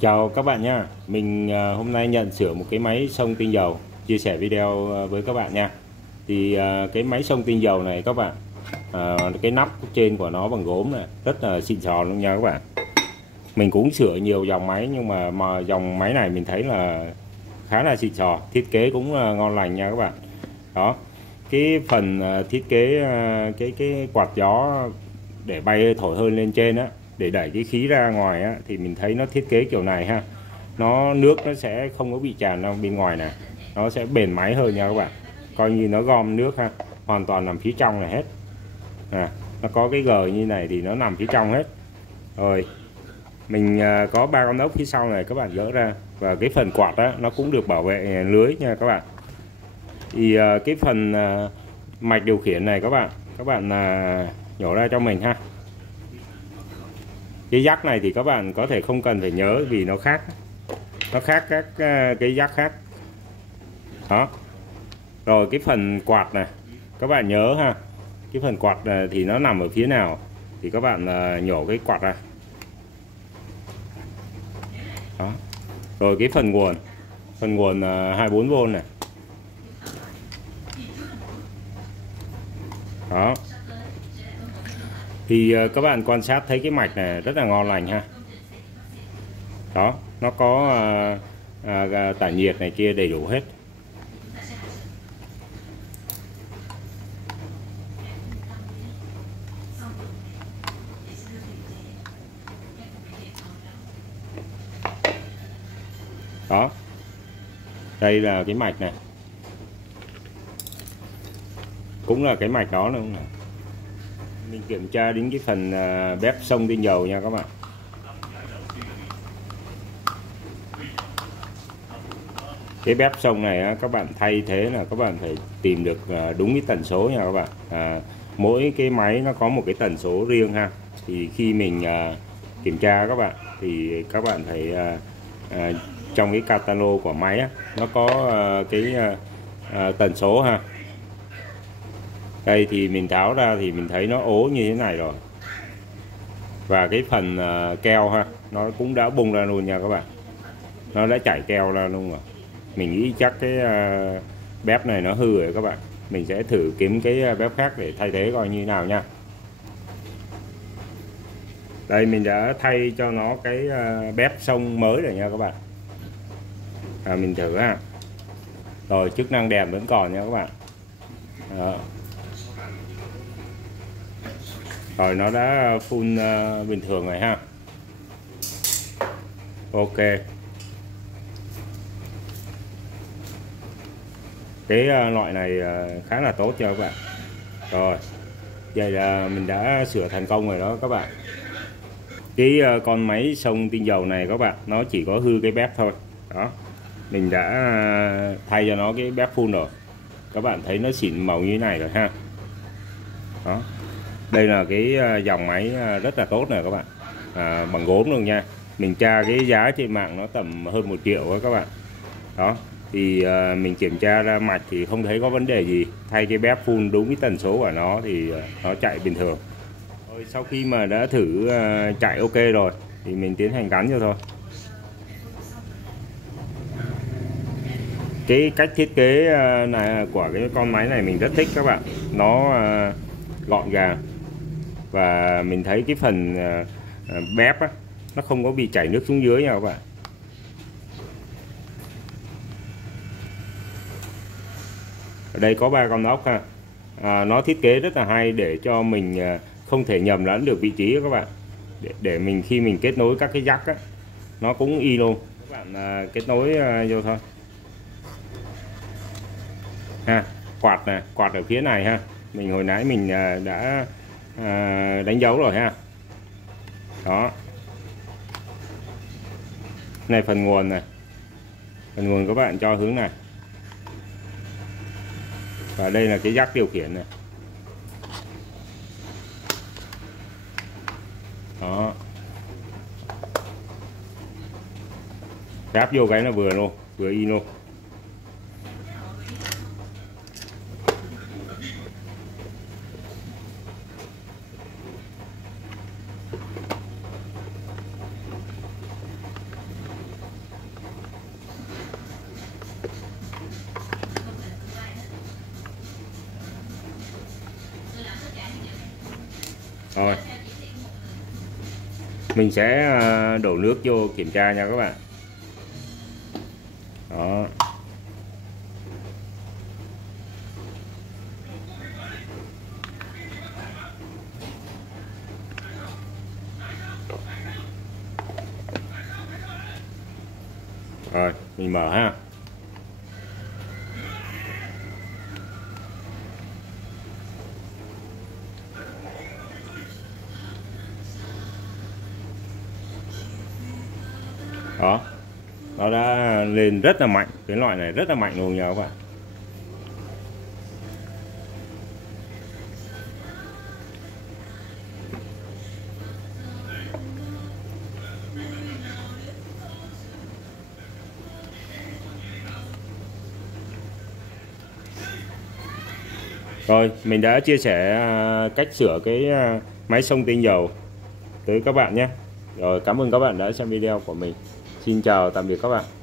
Chào các bạn nhé. Mình hôm nay nhận sửa một cái máy xông tinh dầu, chia sẻ video với các bạn nha. Thì cái máy xông tinh dầu này các bạn, cái nắp trên của nó bằng gốm này, rất là xịn sò luôn nha các bạn. Mình cũng sửa nhiều dòng máy nhưng mà dòng máy này mình thấy là khá là xịn sò, thiết kế cũng ngon lành nha các bạn. Đó, cái phần thiết kế cái quạt gió để bay thổi hơi lên trên á, để đẩy cái khí ra ngoài á, thì mình thấy nó thiết kế kiểu này ha, nước nó sẽ không có bị tràn ra bên ngoài này, nó sẽ bền máy hơn nha các bạn. Coi như nó gom nước ha, hoàn toàn nằm phía trong này hết. Nó có cái gờ như này thì nó nằm phía trong hết rồi. Mình có 3 con ốc phía sau này các bạn gỡ ra, và cái phần quạt á, nó cũng được bảo vệ lưới nha các bạn. Thì cái phần mạch điều khiển này các bạn nhổ ra cho mình ha. Cái jack này thì các bạn có thể không cần phải nhớ vì nó khác các cái jack khác. Đó. Rồi cái phần quạt này các bạn nhớ ha, cái phần quạt này thì nó nằm ở phía nào thì các bạn nhổ cái quạt ra. Đó. Rồi cái phần nguồn 24V này. Đó. Thì các bạn quan sát thấy cái mạch này rất là ngon lành ha. Đó, nó có tản nhiệt này kia đầy đủ hết. Đó, đây là cái mạch này, cũng là cái mạch đó luôn. Mình kiểm tra đến cái phần bếp xông tinh dầu nha các bạn. Cái bếp xông này các bạn thay thế là các bạn phải tìm được đúng cái tần số nha các bạn. Mỗi cái máy nó có một cái tần số riêng ha. Thì khi mình kiểm tra các bạn thì các bạn phải trong cái catalog của máy nó có cái tần số ha. Đây thì mình tháo ra thì mình thấy nó ố như thế này rồi. Và cái phần keo ha, nó cũng đã bung ra luôn nha các bạn. Nó đã chảy keo ra luôn rồi. Mình nghĩ chắc cái bếp này nó hư rồi các bạn. Mình sẽ thử kiếm cái bếp khác để thay thế coi như nào nha. Đây mình đã thay cho nó cái bếp xông mới rồi nha các bạn. Mình thử ha. Rồi chức năng đèn vẫn còn nha các bạn. Đó. Rồi nó đã full bình thường rồi ha. Ok. Cái loại này khá là tốt cho các bạn. Rồi vậy là mình đã sửa thành công rồi đó các bạn. Cái con máy xông tinh dầu này các bạn, nó chỉ có hư cái bếp thôi. Đó, mình đã thay cho nó cái bếp full rồi. Các bạn thấy nó xịn màu như thế này rồi ha. Đó, đây là cái dòng máy rất là tốt này các bạn, bằng gốm luôn nha. Mình tra cái giá trên mạng nó tầm hơn 1 triệu đó các bạn. Đó thì mình kiểm tra ra mạch thì không thấy có vấn đề gì. Thay cái bếp full đúng cái tần số của nó thì nó chạy bình thường. Rồi, sau khi mà đã thử chạy ok rồi thì mình tiến hành gắn cho thôi. Cái cách thiết kế này của cái con máy này mình rất thích các bạn. Nó gọn gàng, và mình thấy cái phần bếp nó không có bị chảy nước xuống dưới nha các bạn. Ở đây có 3 con ốc ha. Nó thiết kế rất là hay để cho mình không thể nhầm lẫn được vị trí các bạn. Để mình khi mình kết nối các cái jack nó cũng y luôn. Các bạn kết nối vô thôi ha. Quạt này, quạt ở phía này ha. Mình hồi nãy mình đã đánh dấu rồi ha. Đó, này phần nguồn này, phần nguồn các bạn cho hướng này, và đây là cái jack điều khiển này. Đó, ráp vô cái là vừa luôn, vừa y luôn. Rồi mình sẽ đổ nước vô kiểm tra nha các bạn. Đó. Rồi mình mở ha. Đó, nó đã lên rất là mạnh, cái loại này rất là mạnh luôn nha các bạn. Rồi mình đã chia sẻ cách sửa cái máy xông tinh dầu tới các bạn nhé. Rồi cảm ơn các bạn đã xem video của mình. Xin chào tạm biệt các bạn.